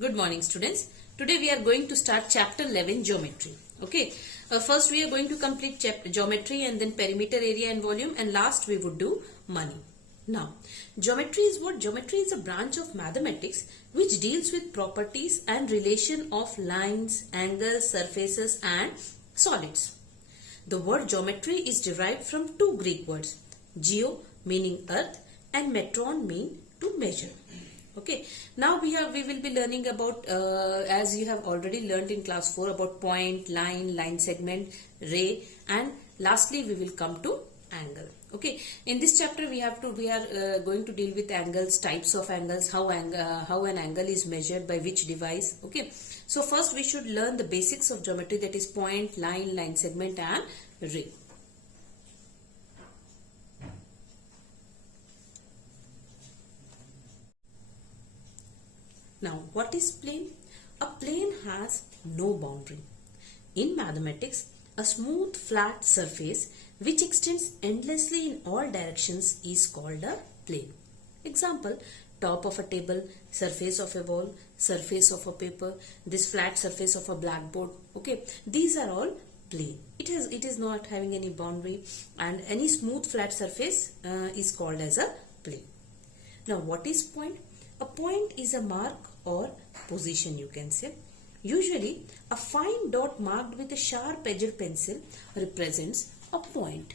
Good morning, students. Today we are going to start chapter 11 geometry. Okay. First we are going to complete geometry and then perimeter, area and volume, and last we would do money. Now, geometry is what? Geometry is a branch of mathematics which deals with properties and relation of lines, angles, surfaces and solids. The word geometry is derived from two Greek words, geo meaning earth and metron mean to measure. Okay, now we will be learning about as you have already learned in class 4 about point, line segment, ray, and lastly we will come to angle. Okay, in this chapter we are going to deal with angles, types of angles, how an angle is measured by which device. Okay, so first we should learn the basics of geometry, that is point, line segment and ray. Now, what is plane? A plane has no boundary. In mathematics, a smooth flat surface which extends endlessly in all directions is called a plane. Example, top of a table, surface of a wall, surface of a paper, this flat surface of a blackboard. Okay, these are all plane. It is not having any boundary, and any smooth flat surface is called as a plane. Now, what is point? A point is a mark or position, you can say. Usually, a fine dot marked with a sharp-edged pencil represents a point.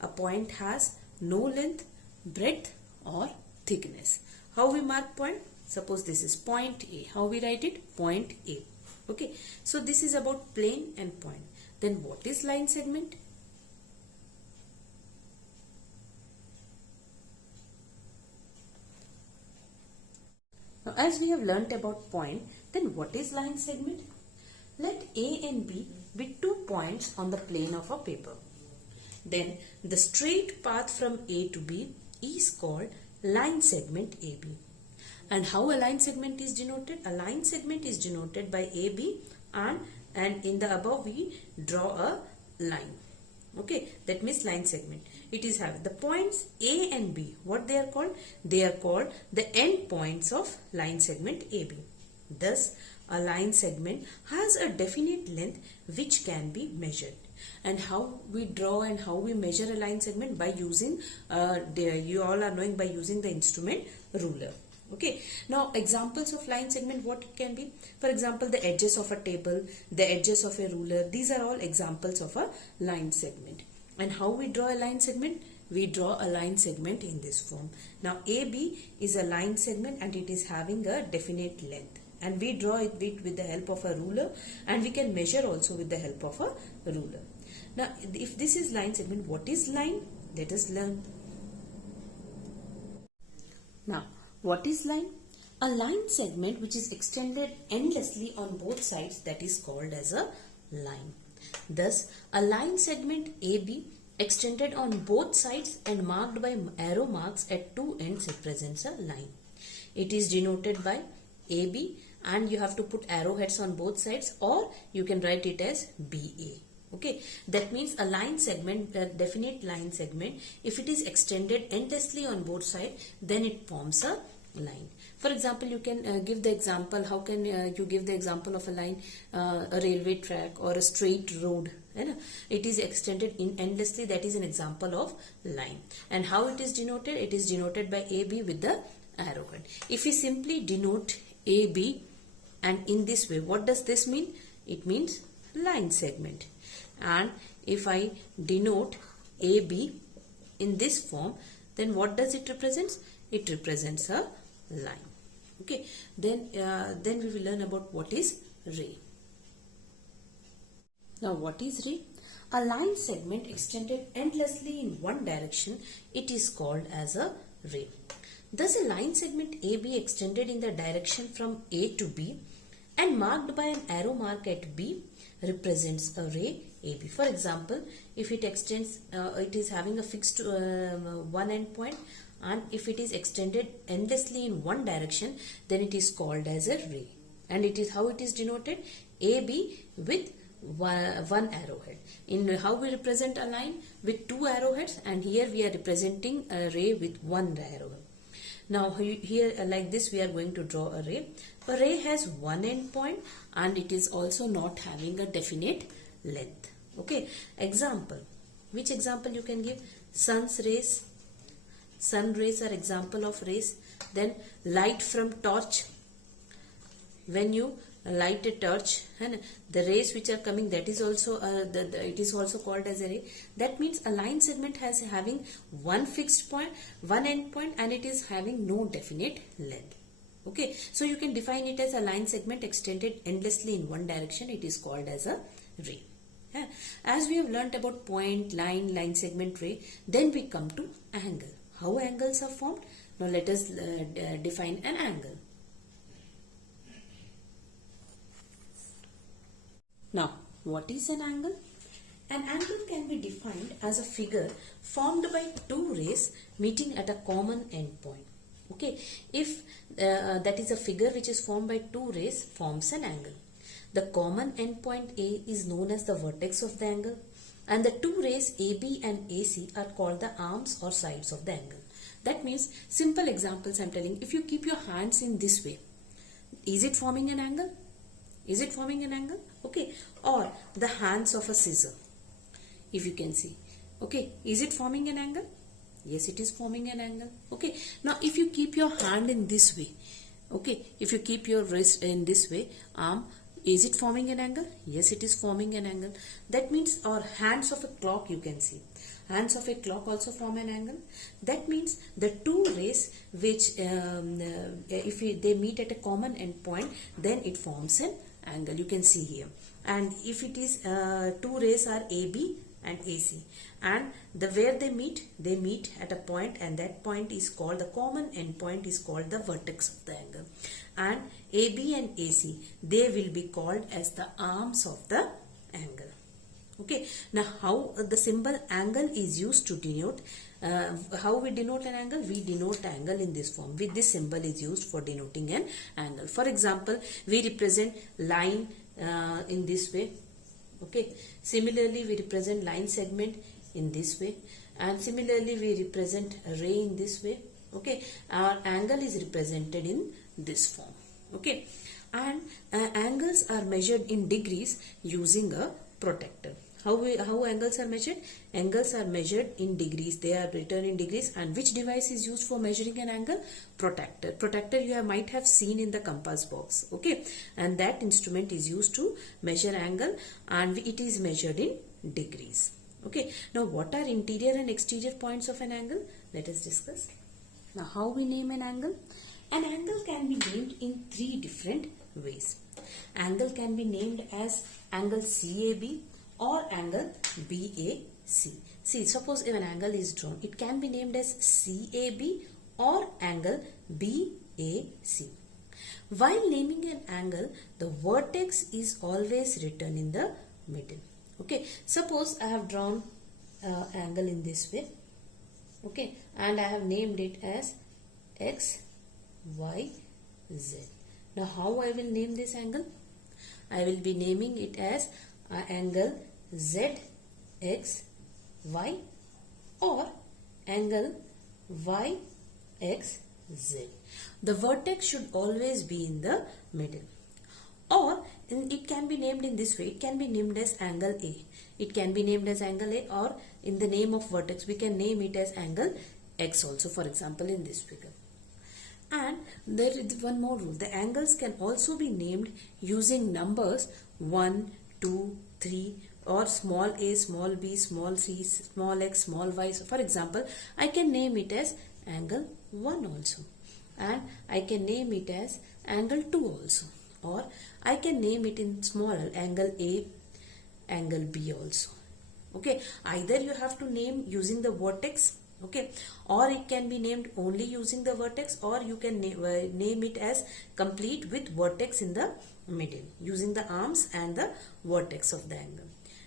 A point has no length, breadth or thickness. How we mark point? Suppose this is point A. How we write it? Point A. Okay. So, this is about plane and point. Then what is line segment? Now, as we have learnt about point, then what is line segment? Let A and B be 2 points on the plane of a paper. Then the straight path from A to B is called line segment AB. And how a line segment is denoted? A line segment is denoted by AB, and in the above we draw a line. Okay, that means line segment. It is having the points A and B. What they are called? They are called the end points of line segment AB. Thus, a line segment has a definite length which can be measured. And how we draw and how we measure a line segment? By using, you all are knowing, by using the instrument ruler. Okay. Now, examples of line segment, what can be? For example, the edges of a table, the edges of a ruler. These are all examples of a line segment. And how we draw a line segment? We draw a line segment in this form. Now, AB is a line segment and it is having a definite length. And we draw it with the help of a ruler, and we can measure also with the help of a ruler. Now, if this is line segment, what is line? Let us learn. Now, what is line? A line segment which is extended endlessly on both sides, that is called as a line. Thus, a line segment AB extended on both sides and marked by arrow marks at two ends represents a line. It is denoted by AB, and you have to put arrowheads on both sides, or you can write it as BA. Okay, that means a line segment, a definite line segment, if it is extended endlessly on both sides, then it forms a line. For example, you can give the example. How can you give the example of a line? A railway track or a straight road. It is extended endlessly. That is an example of line. And how it is denoted? It is denoted by AB with the arrowhead. If we simply denote AB and in this way, what does this mean? It means line segment. And if I denote AB in this form, then what does it represent? It represents a line. Okay, then we will learn about what is ray. Now, what is ray? A line segment extended endlessly in one direction, it is called as a ray. Thus, a line segment AB extended in the direction from A to B and marked by an arrow mark at B represents a ray AB. For example, if it extends, it is having a fixed one end point, and if it is extended endlessly in one direction, then it is called as a ray. And it is how it is denoted? AB with one arrowhead. In how we represent a line? With two arrowheads, and here we are representing a ray with one arrowhead. Now here like this we are going to draw a ray. A ray has one end point and it is also not having a definite length. Okay, example. Which example you can give? Sun's rays. Sun rays are example of rays. Then light from torch. When you light a torch and the rays which are coming, that is also it is also called as a ray. That means a line segment has having one fixed point, one end point, and it is having no definite length. Okay, so you can define it as a line segment extended endlessly in one direction. It is called as a ray. Yeah. As we have learnt about point, line segment, ray, then we come to angle. How angles are formed? Now let us define an angle. Now, what is an angle? An angle can be defined as a figure formed by two rays meeting at a common end point. Okay, if that is a figure which is formed by two rays forms an angle. The common end point A is known as the vertex of the angle, and the two rays AB and AC are called the arms or sides of the angle. That means, simple examples I am telling, if you keep your hands in this way, is it forming an angle? Is it forming an angle? Okay. Or the hands of a scissor, if you can see. Okay. Is it forming an angle? Yes, it is forming an angle. Okay. Now, if you keep your hand in this way, okay, if you keep your wrist in this way, arm, is it forming an angle? Yes, it is forming an angle. That means, or hands of a clock you can see. Hands of a clock also form an angle. That means the two rays which if they meet at a common end point, then it forms an angle. You can see here. And if it is two rays are AB and AC, and where they meet at a point, and that point is called, the common end point is called the vertex of the angle. And AB and AC, they will be called as the arms of the angle. Okay. Now, how the symbol angle is used to denote, how we denote an angle? We denote angle in this form. With this symbol is used for denoting an angle. For example, we represent line in this way. Okay. Similarly, we represent line segment in this way, and similarly we represent a ray in this way. Okay. Our angle is represented in this form. Okay. And angles are measured in degrees using a protractor. How angles are measured? Angles are measured in degrees. They are written in degrees. And which device is used for measuring an angle? Protractor. Protractor you might have seen in the compass box. Okay. And that instrument is used to measure angle, and it is measured in degrees. Okay. Now, what are interior and exterior points of an angle? Let us discuss. Now, how we name an angle? An angle can be named in three different ways. Angle can be named as angle CAB or angle BAC. See, suppose if an angle is drawn, it can be named as CAB or angle BAC. While naming an angle, the vertex is always written in the middle. Okay, suppose I have drawn angle in this way. Okay, and I have named it as X, Y, Z. Now, how I will name this angle? I will be naming it as angle Z, X, Y, or angle Y, X, Z. The vertex should always be in the middle. Or it can be named in this way. It can be named as angle A. It can be named as angle A, or in the name of vertex we can name it as angle X also, for example in this figure. And there is one more rule. The angles can also be named using numbers 1, 2, 3, or small a, small b, small c, small x, small y. So for example, I can name it as angle 1 also, and I can name it as angle 2 also, or I can name it in smaller angle A, angle B also. Okay, either you have to name using the vertex, okay, or it can be named only using the vertex, or you can name it as complete with vertex in the middle using the arms and the vertex of the angle.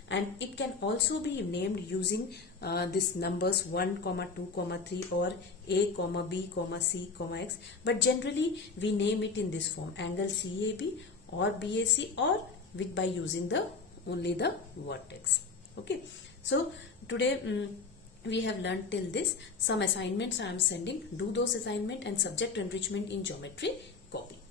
And it can also be named using this numbers 1, 2, 3 or A, B, C, X. But generally we name it in this form, angle CAB or BAC, or with by using the only the vertex. Okay. So today We have learned till this. Some assignments I am sending. Do those assignment and subject enrichment in geometry. Copy.